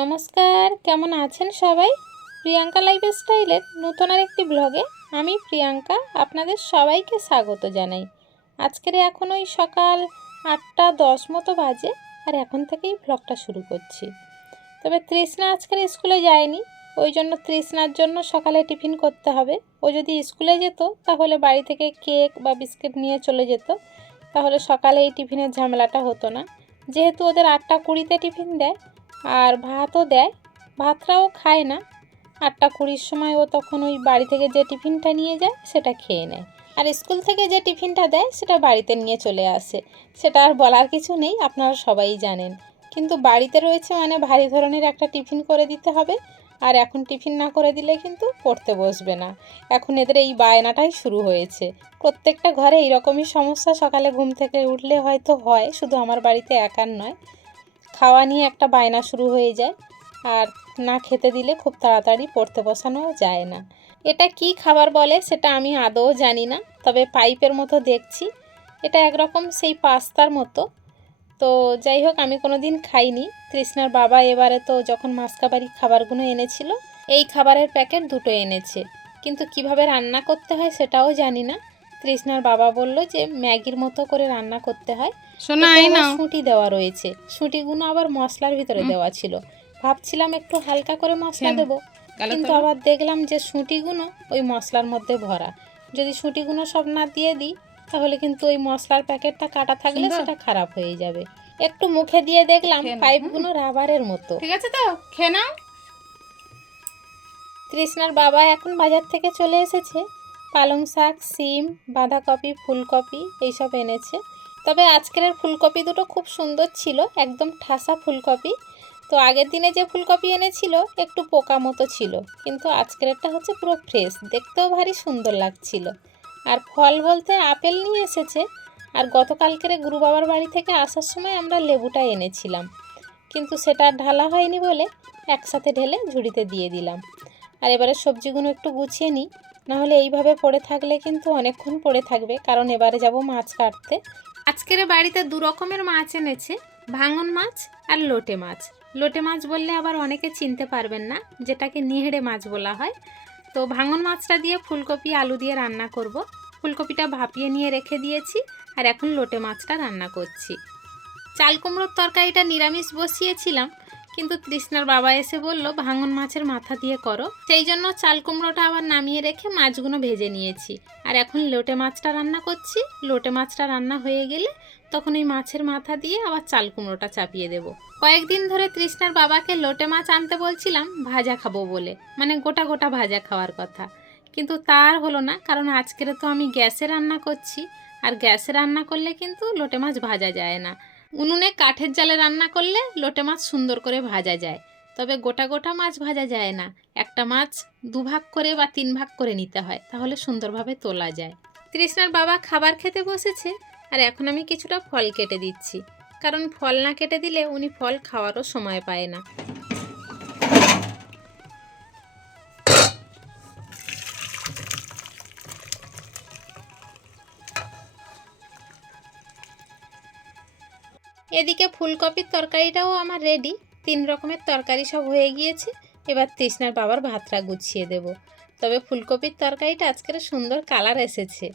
নমস্কার, কেমন আছেন সবাই? প্রিয়াঙ্কা লাইফ স্টাইলের নতুন আর একটি ব্লগে আমি প্রিয়াঙ্কা আপনাদের সবাইকে স্বাগত জানাই। আজকের এখন ওই সকাল আটটা দশ মতো বাজে আর এখন থেকেই ব্লগটা শুরু করছি। তবে তৃষ্ণা আজকের স্কুলে যায়নি, ওই জন্য তৃষ্ণার জন্য সকালে টিফিন করতে হবে। ও যদি স্কুলে যেত, তাহলে বাড়ি থেকে কেক বা বিস্কিট নিয়ে চলে যেত। তাহলে সকালে এই টিফিনের ঝামেলাটা হতো না। যেহেতু ওদের আটটা কুড়িতে টিফিন দেয় আর ভাতও দেয় ভাতটাও খায় না। আটটা কুড়ির সময় ও তখন ওই বাড়ি থেকে যে টিফিনটা নিয়ে যায়, সেটা খেয়ে নেয়। আর স্কুল থেকে যে টিফিনটা দেয়, সেটা বাড়িতে নিয়ে চলে আসে। সেটা আর বলার কিছু নেই, আপনারা সবাই জানেন। কিন্তু বাড়িতে রয়েছে মানে ভারী ধরনের একটা টিফিন করে দিতে হবে। আর এখন টিফিন না করে দিলে কিন্তু পড়তে বসবে না। এখন এদের এই বায়নাটাই শুরু হয়েছে। প্রত্যেকটা ঘরে এইরকমই সমস্যা, সকালে ঘুম থেকে উঠলে হয়তো হয়, শুধু আমার বাড়িতে একার নয়। খাওয়া নিয়ে একটা বায়না শুরু হয়ে যায়। আর না খেতে দিলে খুব তাড়াতাড়ি পড়তে বসানো যায় না। এটা কি খাবার বলে সেটা আমি আদৌ জানি না, তবে পাইপের মতো দেখছি। এটা একরকম সেই পাস্তার মতো। তো যাই হোক, আমি কোনো দিন খাইনি। তৃষ্ণার বাবা এবারে তো যখন মাসকাবারি খাবারগুলো এনেছিল, এই খাবারের প্যাকেট দুটো এনেছে। কিন্তু কীভাবে রান্না করতে হয় সেটাও জানি না। তৃষ্ণার বাবা বলল যে ম্যাগির মতো করে রান্না করতে হয়। শোনা এতে এই নাও। শুঁটি দেওয়া রয়েছে। শুঁটিগুলো আবার মশলার ভিতরে দেওয়া ছিল। ভাবছিলাম একটু হালকা করে মশলা? দেবো। কিন্তু আবার দেখলাম যে শুঁটিগুলো ওই মশলার মধ্যে ভরা। যদি শুঁটিগুলো সব না দিয়ে দিই তাহলে কিন্তু ওই মশলার প্যাকেটটা কাটা থাকলে সেটা খারাপ হয়ে যাবে। একটু মুখে দিয়ে দেখলাম পাইপগুলো রাবারের মতো। ঠিক আছে তো খেয়ে নাও। তৃষ্ণার বাবা এখন বাজার থেকে চলে এসেছে। পালং শাক সিম বাঁধাকপি ফুলকপি এইসব এনেছে। তবে আজকের ফুলকপি দুটো খুব সুন্দর ছিল, একদম ঠাসা ফুলকপি। তো আগের দিনে যে ফুলকপি এনেছিল, একটু পোকা মতো ছিল। কিন্তু আজকেরটা হচ্ছে পুরো ফ্রেশ দেখতেও ভারী সুন্দর লাগছিল। আর ফল বলতে আপেল নিয়ে এসেছে, আর গতকালকের গুরু বাবার বাড়ি থেকে আসার সময় আমরা লেবুটা এনেছিলাম। কিন্তু সেটা ঢালা হয়নি বলে একসাথে ঢেলে ঝুড়িতে দিয়ে দিলাম। আর এবারে সবজিগুলো একটু গুছিয়ে নিই, নাহলে এইভাবে পড়ে থাকলে কিন্তু অনেকক্ষণ পড়ে থাকবে, কারণ এবারে যাব মাছ কাটতে। আজকের বাড়িতে দু রকমের মাছ এনেছে, ভাঙন মাছ আর লোটে মাছ। লোটে মাছ বললে আবার অনেকে চিনতে পারবেন না, যেটাকে নিহেড়ে মাছ বলা হয়। তো ভাঙন মাছটা দিয়ে ফুলকপি, আলু দিয়ে রান্না করব। ফুলকপিটা ভাপিয়ে নিয়ে রেখে দিয়েছি আর এখন লোটে মাছটা রান্না করছি। চাল কুমড়োর তরকারিটা নিরামিষ বসিয়েছিলাম কিন্তু তৃষ্ণার বাবা এসে বলল, ভাঙন মাছের মাথা দিয়ে করো। সেই জন্য চাল কুমড়োটা আবার নামিয়ে রেখে মাছগুলো ভেজে নিয়েছি। আর এখন লোটে মাছটা রান্না করছি। লোটে মাছটা রান্না হয়ে গেলে তখন এই মাছের মাথা দিয়ে আবার চাল কুমড়োটা চাপিয়ে দেব। কয়েকদিন ধরে তৃষ্ণার বাবাকে লোটে মাছ আনতে বলছিলাম, ভাজা খাব বলে। মানে গোটা গোটা ভাজা খাওয়ার কথা। কিন্তু তার হলো না, কারণ আজকের তো আমি গ্যাসে রান্না করছি। আর গ্যাসে রান্না করলে কিন্তু লোটে মাছ ভাজা যায় না। উনুনে কাঠের জালে রান্না করলে লোটে মাছ সুন্দর করে ভাজা যায়। তবে গোটা গোটা মাছ ভাজা যায় না। একটা মাছ দুভাগ করে বা তিন ভাগ করে নিতে হয়, তাহলে সুন্দরভাবে তোলা যায়। তৃষ্ণার বাবা খাবার খেতে বসেছে আর এখন আমি কিছুটা ফল কেটে দিচ্ছি। কারণ ফল না কেটে দিলে উনি ফল খাওয়ারও সময় পায় না। এদিকে ফুলকপির তরকারিটাও আমার রেডি তিন রকমের তরকারি সব হয়ে গিয়েছে। এবার তৃষ্ণার বাবার ভাতটা গুছিয়ে দেব। তবে ফুলকপির তরকারিটা আজকের সুন্দর কালার এসেছে।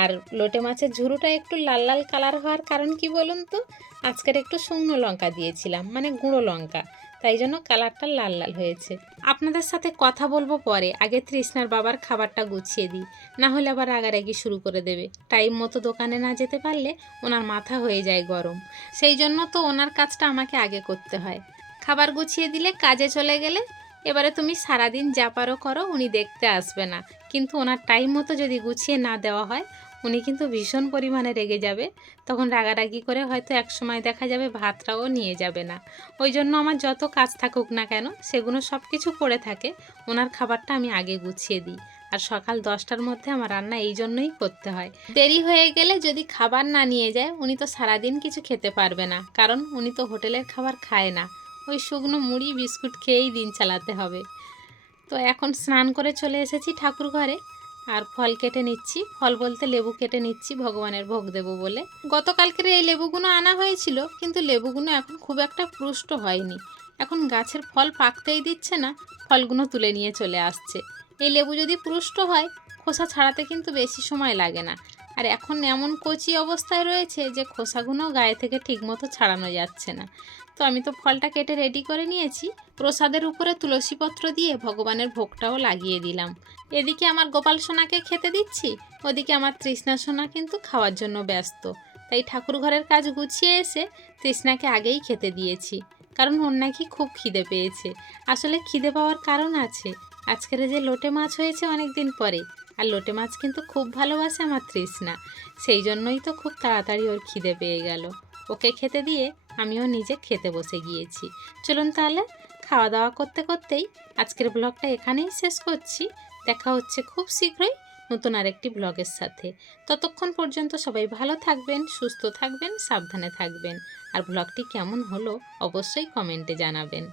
আর লোটে মাছের ঝুরুটা একটু লাল লাল কালার হওয়ার কারণ কি বলুন তো? আজকের একটু শুকনো লঙ্কা দিয়েছিলাম মানে গুঁড়ো লঙ্কা। তাই জন্য কালারটা লাল লাল হয়েছে। আপনাদের সাথে কথা বলব পরে। আগে তৃষ্ণার বাবার খাবারটা গুছিয়ে দিই। না হলে আবার রাগারাগি শুরু করে দেবে। টাইম মতো দোকানে না যেতে পারলে ওনার মাথা হয়ে যায় গরম। সেই জন্য তো ওনার কাজটা আমাকে আগে করতে হয়। খাবার গুছিয়ে দিলে কাজে চলে গেলে এবারে তুমি সারাদিন যা পারো করো, উনি দেখতে আসবে না। কিন্তু ওনার টাইম মতো যদি গুছিয়ে না দেওয়া হয় উনি কিন্তু ভীষণ পরিমাণে রেগে যাবে। তখন রাগারাগি করে হয়তো এক সময় দেখা যাবে ভাতটাও নিয়ে যাবে না। ওই জন্য আমার যত কাজ থাকুক না কেন, সেগুলো সব কিছু পড়ে থাকে। ওনার খাবারটা আমি আগে গুছিয়ে দিই। আর সকাল দশটার মধ্যে আমার রান্না এই জন্যই করতে হয়। দেরি হয়ে গেলে যদি খাবার না নিয়ে যায়, উনি তো সারাদিন কিছু খেতে পারবে না। কারণ উনি তো হোটেলের খাবার খায় না। ওই শুকনো মুড়ি, বিস্কুট খেয়েই দিন চালাতে হবে। তো এখন স্নান করে চলে এসেছি ঠাকুর ঘরে আর ফল কেটে নিচ্ছি। ফল বলতে লেবু কেটে নিচ্ছি, ভগবানের ভোগ দেবো বলে। গতকালকের এই লেবুগুলো আনা হয়েছিল, কিন্তু লেবুগুলো এখন খুব একটা পুষ্ট হয়নি। এখন গাছের ফল পাকতেই দিচ্ছে না ফলগুলো তুলে নিয়ে চলে আসছে। এই লেবু যদি পুষ্ট হয়, খোসা ছাড়াতে কিন্তু বেশি সময় লাগে না। আর এখন এমন কচি অবস্থায় রয়েছে যে খোসাগুলো গায়ে থেকে ঠিকমতো ছাড়ানো যাচ্ছে না। তো আমি তো ফলটা কেটে রেডি করে নিয়েছি। প্রসাদের উপরে তুলসীপত্র দিয়ে ভগবানের ভোগটাও লাগিয়ে দিলাম। এদিকে আমার গোপাল সোনাকে খেতে দিচ্ছি, ওদিকে আমার তৃষ্ণা সোনা কিন্তু খাওয়ার জন্য ব্যস্ত। তাই ঠাকুর ঘরের কাজ গুছিয়ে এসে তৃষ্ণাকে আগেই খেতে দিয়েছি। কারণ ওর নাকি খুব খিদে পেয়েছে। আসলে খিদে পাওয়ার কারণ আছে। আজকের যে লোটে মাছ হয়েছে অনেক দিন পরে। আর লোটে মাছ কিন্তু খুব ভালোবাসে আমার তৃষ্ণা। সেই জন্যই তো খুব তাড়াতাড়ি ওর খিদে পেয়ে গেল। ওকে খেতে দিয়ে আমিও নিজে খেতে বসে গিয়েছি। চলুন তাহলে খাওয়া দাওয়া করতে করতেই আজকের ব্লগটা এখানেই শেষ করছি। দেখা হচ্ছে খুব শীঘ্রই নতুন আরেকটি ব্লগের সাথে। ততক্ষণ পর্যন্ত সবাই ভালো থাকবেন, সুস্থ থাকবেন, সাবধানে থাকবেন। আর ব্লগটি কেমন হলো অবশ্যই কমেন্টে জানাবেন।